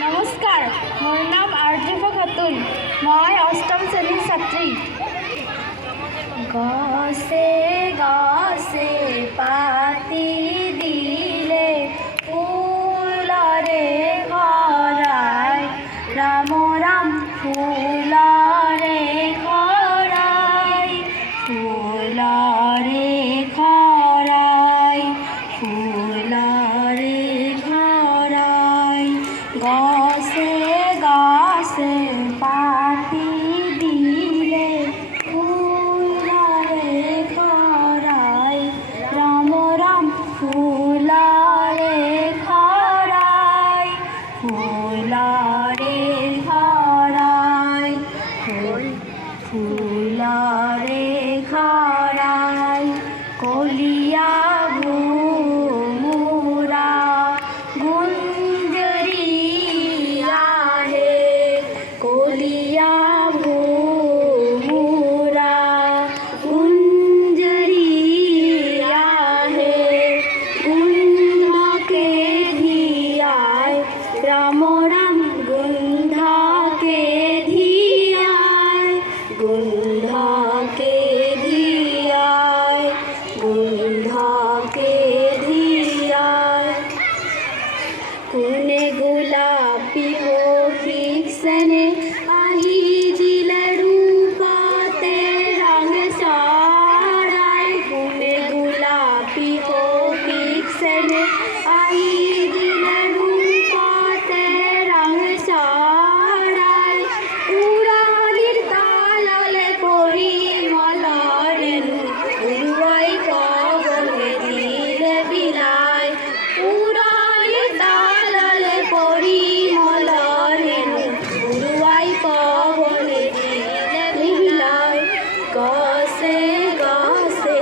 নমস্কাৰ, মোৰ নাম আৰ্যফা খাতুন। মই অষ্টম শ্ৰেণীৰ ছাত্ৰী। গছে গছে পাতি দিলে ফুলৰে ভৰাই, ৰাম ৰাম ফুলৰে ভৰাই, ফুলৰে ভৰাই, ফুলৰে ভৰাই। গছে গছে পাতি দিলে ফুলরে ভৰাই, রাম রাম ফুলরে ভৰাই, ফুলরে ভৰাই, ফুলরে ভৰাই। কলিয়া ভোমোৰা গুঞ্জরিয়া হে, কলিয়া ভোমোরা গুঞ্জরিয়া হে। গুন্ধকে ধিয়ায়, রাম রাম গুন্ধকে ধিয়ায়, গুন্ধকে ধিয়ায়, গুন্ধকে ধিয়ায়। কোনে গোলাপী হরিকসনে আহি দিলে রূপতে রঙ সারায়। কোনে গোলাপী হরিকসনে আহি দিলে রূপতে রঙ সারায়। উড়ানির তাললে পরিমলরে উড়াই পবনে দিলে বিলায়। উড়ানির তাললে পরিমলরে উড়াই পবনে দিলে বিলায়। গছে গছে